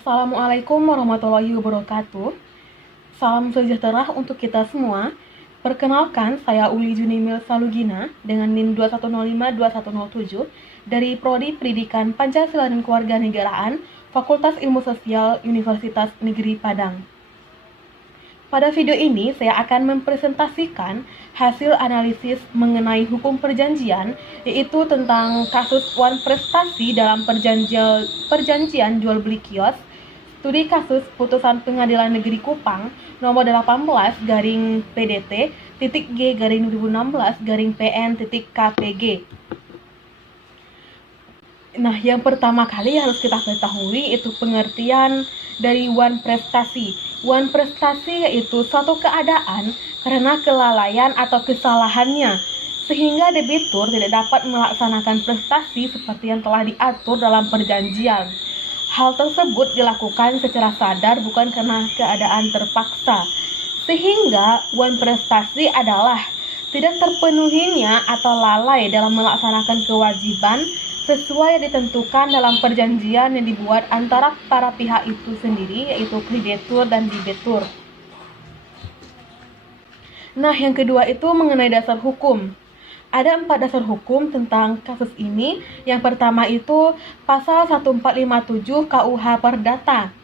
Assalamualaikum warahmatullahi wabarakatuh. Salam sejahtera untuk kita semua. Perkenalkan, saya Uli Junimil Salugina dengan NIM 21052107 dari Prodi Pendidikan Pancasila dan Kewarganegaraan, Fakultas Ilmu Sosial Universitas Negeri Padang. Pada video ini, saya akan mempresentasikan hasil analisis mengenai hukum perjanjian, yaitu tentang kasus wan prestasi dalam perjanjian jual beli kios, studi kasus putusan Pengadilan Negeri Kupang nomor 18 garing PDT G garing 2016 garing PN KPG. Nah, yang pertama kali harus kita ketahui itu pengertian dari wan prestasi. Wan prestasi yaitu suatu keadaan karena kelalaian atau kesalahannya, sehingga debitur tidak dapat melaksanakan prestasi seperti yang telah diatur dalam perjanjian. Hal tersebut dilakukan secara sadar bukan karena keadaan terpaksa, sehingga wan prestasi adalah tidak terpenuhinya atau lalai dalam melaksanakan kewajiban sesuai yang ditentukan dalam perjanjian yang dibuat antara para pihak itu sendiri, yaitu kreditur dan debitur. Nah, yang kedua itu mengenai dasar hukum. Ada 4 dasar hukum tentang kasus ini. Yang pertama itu pasal 1457 KUH Perdata.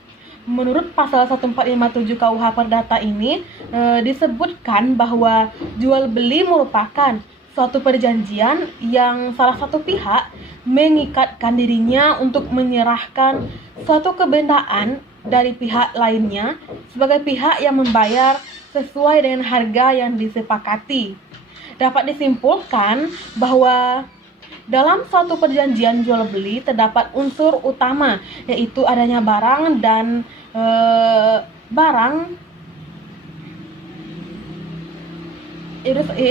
Menurut pasal 1457 KUH Perdata ini disebutkan bahwa jual beli merupakan suatu perjanjian yang salah satu pihak mengikatkan dirinya untuk menyerahkan suatu kebendaan dari pihak lainnya sebagai pihak yang membayar sesuai dengan harga yang disepakati. Dapat disimpulkan bahwa dalam suatu perjanjian jual beli terdapat unsur utama, yaitu adanya barang dan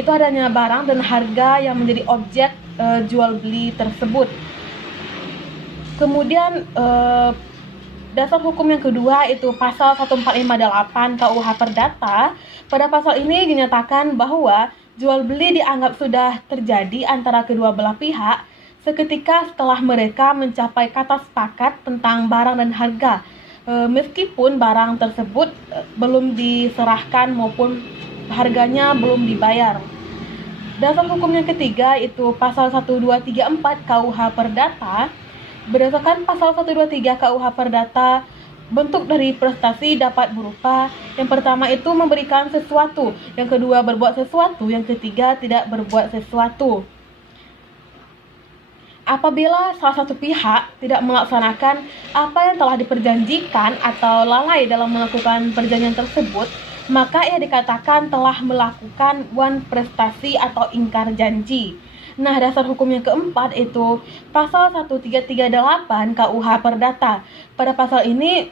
adanya barang dan harga yang menjadi objek jual beli tersebut. Kemudian dasar hukum yang kedua itu pasal 1458 KUH Perdata. Pada pasal ini dinyatakan bahwa jual beli dianggap sudah terjadi antara kedua belah pihak seketika setelah mereka mencapai kata sepakat tentang barang dan harga, meskipun barang tersebut belum diserahkan maupun harganya belum dibayar. Dasar hukum yang ketiga itu pasal 1234 KUH Perdata. Berdasarkan pasal 123 KUH Perdata, bentuk dari prestasi dapat berupa yang pertama itu memberikan sesuatu, yang kedua berbuat sesuatu, yang ketiga tidak berbuat sesuatu. Apabila salah satu pihak tidak melaksanakan apa yang telah diperjanjikan atau lalai dalam melakukan perjanjian tersebut, maka ia dikatakan telah melakukan wan prestasi atau ingkar janji. Nah, dasar hukum yang keempat itu pasal 1338 KUH Perdata. Pada pasal ini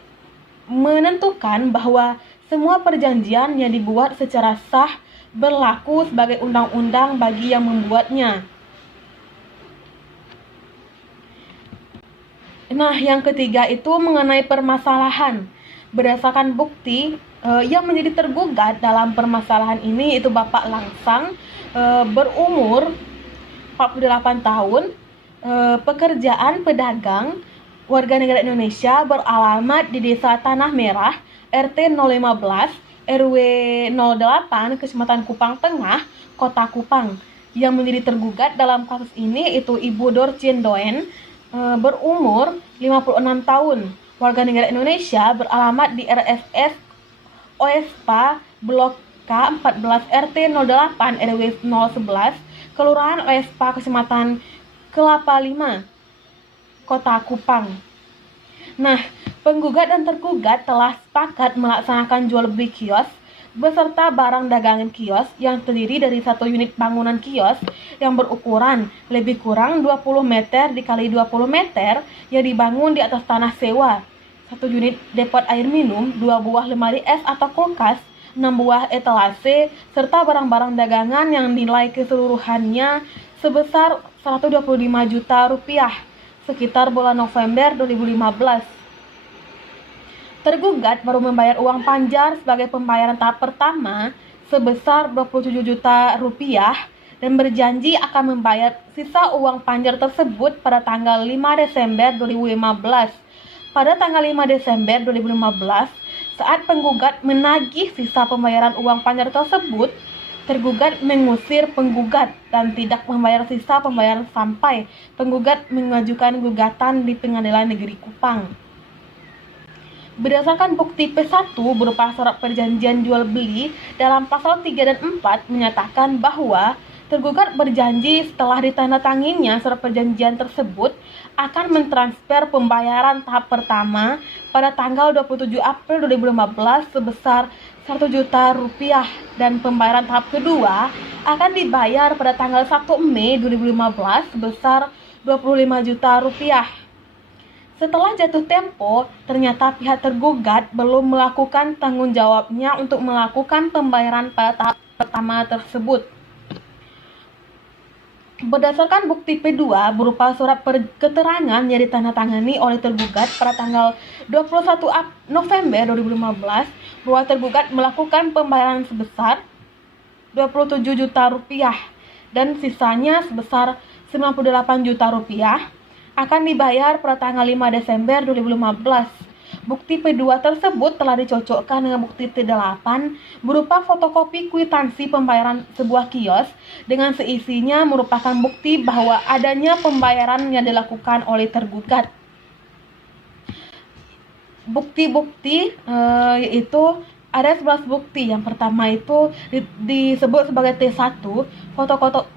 menentukan bahwa semua perjanjian yang dibuat secara sah berlaku sebagai undang-undang bagi yang membuatnya. Nah, yang ketiga itu mengenai permasalahan. Berdasarkan bukti yang menjadi tergugat dalam permasalahan ini itu Bapak Langsang, berumur 48 tahun, pekerjaan pedagang, warga negara Indonesia, beralamat di Desa Tanah Merah, RT 015, RW 08, Kecamatan Kupang Tengah, Kota Kupang. Yang menjadi tergugat dalam kasus ini itu Ibu Dorcien Doen, berumur 56 tahun, warga negara Indonesia, beralamat di RSS OESPA Blok K 14 RT 08 RW 011, Kelurahan OESPA Kecamatan Kelapa 5, Kota Kupang. Nah, penggugat dan tergugat telah sepakat melaksanakan jual beli kios beserta barang dagangan kios yang terdiri dari satu unit bangunan kios yang berukuran lebih kurang 20 meter dikali 20 meter yang dibangun di atas tanah sewa, satu unit depot air minum, 2 buah lemari es atau kulkas, 6 buah etalase, serta barang-barang dagangan yang nilai keseluruhannya sebesar 125 juta rupiah sekitar bulan November 2015. Tergugat baru membayar uang panjar sebagai pembayaran tahap pertama sebesar 27 juta rupiah dan berjanji akan membayar sisa uang panjar tersebut pada tanggal 5 Desember 2015. pada tanggal 5 Desember 2015, saat penggugat menagih sisa pembayaran uang panjar tersebut, tergugat mengusir penggugat dan tidak membayar sisa pembayaran sampai penggugat mengajukan gugatan di Pengadilan Negeri Kupang. Berdasarkan bukti P1 berupa surat perjanjian jual beli dalam pasal 3 dan 4 menyatakan bahwa tergugat berjanji setelah ditandatanganinya surat perjanjian tersebut akan mentransfer pembayaran tahap pertama pada tanggal 27 April 2015 sebesar Rp1 juta dan pembayaran tahap kedua akan dibayar pada tanggal 1 Mei 2015 sebesar Rp25 juta. Setelah jatuh tempo, ternyata pihak tergugat belum melakukan tanggung jawabnya untuk melakukan pembayaran pada tahap pertama tersebut. Berdasarkan bukti P2 berupa surat keterangan yang ditandatangani oleh tergugat pada tanggal 21 November 2015 bahwa tergugat melakukan pembayaran sebesar Rp27 juta dan sisanya sebesar Rp98 juta akan dibayar pada tanggal 5 Desember 2015. Bukti P2 tersebut telah dicocokkan dengan bukti T8 berupa fotokopi kwitansi pembayaran sebuah kios dengan seisinya merupakan bukti bahwa adanya pembayaran yang dilakukan oleh tergugat. Bukti-bukti yaitu ada 11 bukti. Yang pertama itu disebut sebagai T1,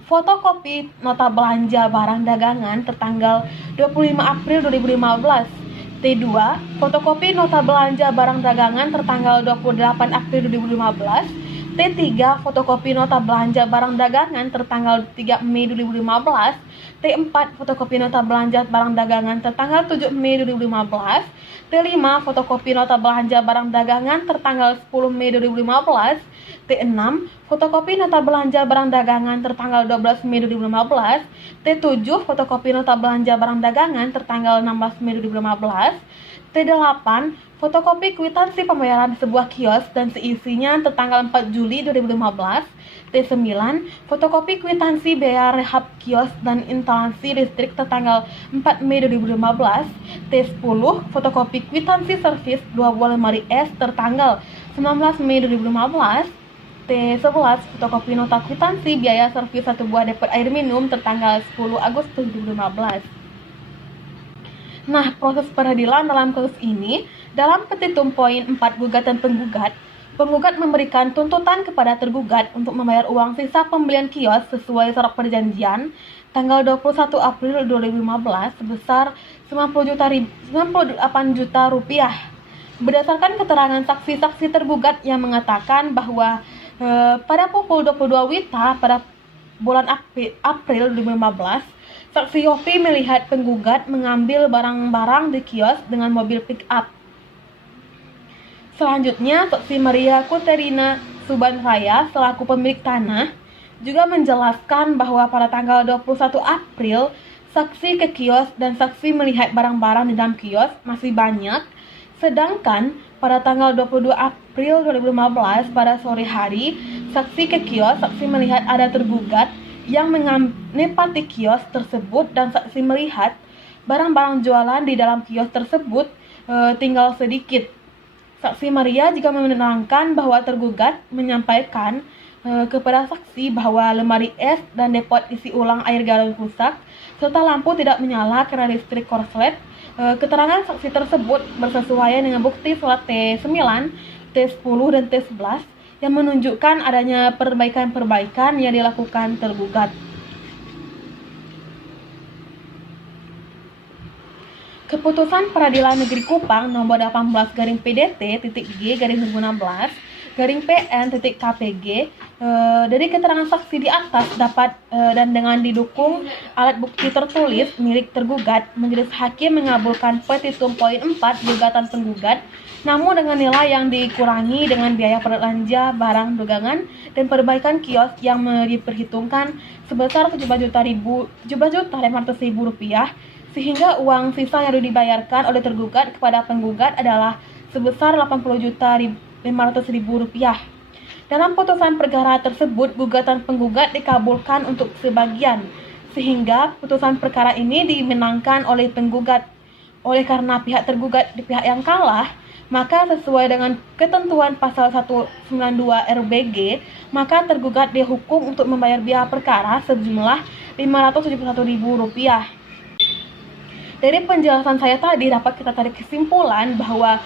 fotokopi nota belanja barang dagangan tertanggal 25 April 2015. T2, fotokopi nota belanja barang dagangan tertanggal 28 April 2015. T3, fotokopi nota belanja barang dagangan tertanggal 3 Mei 2015. T4, fotokopi nota belanja barang dagangan tertanggal 7 Mei 2015. T5, fotokopi nota belanja barang dagangan tertanggal 10 Mei 2015. T6, fotokopi nota belanja barang dagangan tertanggal 12 Mei 2015. T7, fotokopi nota belanja barang dagangan tertanggal 16 Mei 2015. T8, fotokopi kwitansi pembayaran sebuah kios dan seisinya tertanggal 4 Juli 2015. T9, fotokopi kwitansi biaya rehab kios dan instalasi listrik tertanggal 4 Mei 2015. T10, fotokopi kwitansi servis 2 buah lemari es tertanggal 19 Mei 2015. T11, fotokopi nota kwitansi biaya servis 1 buah depot air minum tertanggal 10 Agustus 2015. Nah, proses peradilan dalam kasus ini, dalam petitum poin 4 gugatan penggugat memberikan tuntutan kepada tergugat untuk membayar uang sisa pembelian kios sesuai surat perjanjian tanggal 21 April 2015 sebesar Rp98 juta. Berdasarkan keterangan saksi-saksi tergugat yang mengatakan bahwa pada pukul 22 WITA pada bulan April 2015, saksi Yopi melihat penggugat mengambil barang-barang di kios dengan mobil pick-up. Selanjutnya, saksi Maria Kuterina Subanraya selaku pemilik tanah juga menjelaskan bahwa pada tanggal 21 April, saksi ke kios dan saksi melihat barang-barang di dalam kios masih banyak, sedangkan pada tanggal 22 April 2015 pada sore hari, saksi ke kios, saksi melihat ada tergugat yang menempati kios tersebut dan saksi melihat barang-barang jualan di dalam kios tersebut tinggal sedikit. Saksi Maria juga menerangkan bahwa tergugat menyampaikan kepada saksi bahwa lemari es dan depot isi ulang air galon rusak serta lampu tidak menyala karena listrik korslet. Keterangan saksi tersebut bersesuaian dengan bukti surat T9, T10, dan T11 yang menunjukkan adanya perbaikan-perbaikan yang dilakukan tergugat. Keputusan Peradilan Negeri Kupang nomor 18-PDT-G/2016/PN-KPG dari keterangan saksi di atas dapat dan dengan didukung alat bukti tertulis milik tergugat, majelis hakim mengabulkan petitum poin 4 gugatan penggugat, namun dengan nilai yang dikurangi dengan biaya belanja barang dagangan dan perbaikan kios yang diperhitungkan sebesar Rp17.500.000, sehingga uang sisa yang dibayarkan oleh tergugat kepada penggugat adalah sebesar Rp80.500.000. Dalam putusan perkara tersebut, gugatan penggugat dikabulkan untuk sebagian, sehingga putusan perkara ini dimenangkan oleh penggugat. Oleh karena pihak tergugat di pihak yang kalah, maka sesuai dengan ketentuan pasal 192 RBG, maka tergugat dihukum untuk membayar biaya perkara sejumlah Rp571.000. Dari penjelasan saya tadi dapat kita tarik kesimpulan bahwa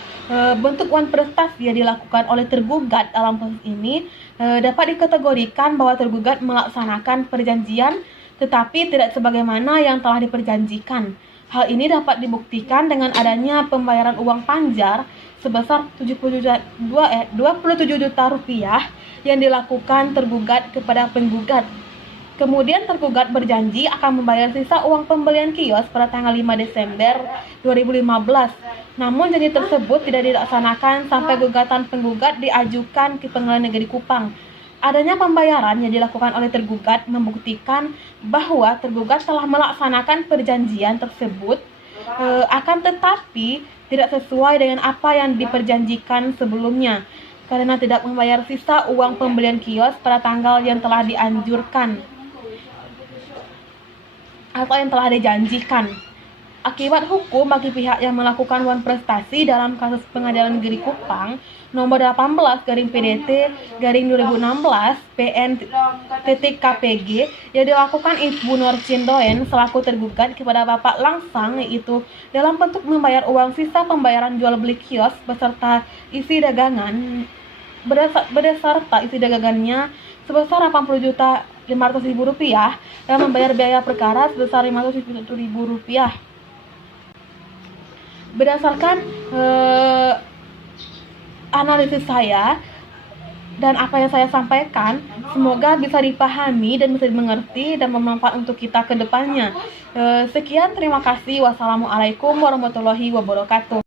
bentuk wan prestasi yang dilakukan oleh tergugat dalam kasus ini dapat dikategorikan bahwa tergugat melaksanakan perjanjian tetapi tidak sebagaimana yang telah diperjanjikan. Hal ini dapat dibuktikan dengan adanya pembayaran uang panjar sebesar 27 juta rupiah yang dilakukan tergugat kepada penggugat. Kemudian tergugat berjanji akan membayar sisa uang pembelian kios pada tanggal 5 Desember 2015. Namun janji tersebut tidak dilaksanakan sampai gugatan penggugat diajukan ke Pengadilan Negeri Kupang. Adanya pembayaran yang dilakukan oleh tergugat membuktikan bahwa tergugat telah melaksanakan perjanjian tersebut, akan tetapi tidak sesuai dengan apa yang diperjanjikan sebelumnya karena tidak membayar sisa uang pembelian kios pada tanggal yang telah dianjurkan atau yang telah dijanjikan. Akibat hukum bagi pihak yang melakukan wan prestasi dalam kasus Pengadilan Negeri Kupang nomor 18/PDT/2016 PN-KPG yang dilakukan Ibu Nur Cindoen selaku tergugat kepada Bapak Langsang, yaitu dalam bentuk membayar uang sisa pembayaran jual beli kios beserta isi dagangan berdasarkan isi dagangannya sebesar Rp80.500.000 dan membayar biaya perkara sebesar Rp571.000. Berdasarkan analisis saya dan apa yang saya sampaikan, semoga bisa dipahami dan bisa dimengerti dan bermanfaat untuk kita ke depannya. Sekian, terima kasih. Wassalamualaikum warahmatullahi wabarakatuh.